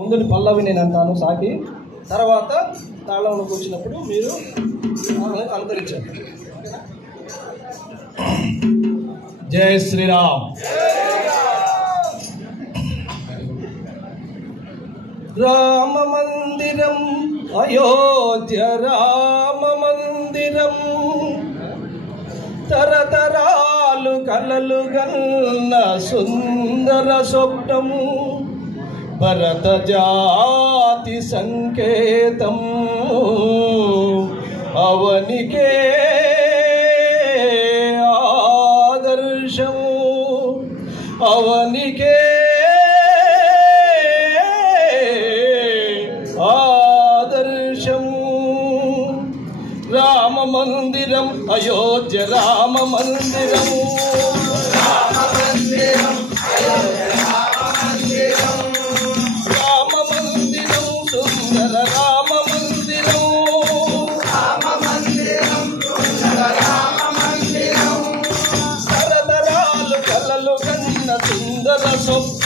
ముందుని పల్లవి నేను అంటాను సాకి, తర్వాత తాళంలోకి వచ్చినప్పుడు మీరు అనుకరించండి. జై శ్రీరామ్. రామ మందిరం అయోధ్య రామ మందిరం, తరతరాలు కలలు గన్న సుందర స్వప్నము, భరత జాతి సంకేతం అవనికే ఆదర్శము, అవనికే ఆదర్శము. రామ మందిరం అయోధ్య రామ మందిరం, రామ మందిరం అయోధ్య రామ మందిరం, రామ మందిరం సుందర రామ మందిరం, రామ మందిరం సుందర రామ మందిరం, తరతరాలు కలలు కన్న సుందర స్వప్న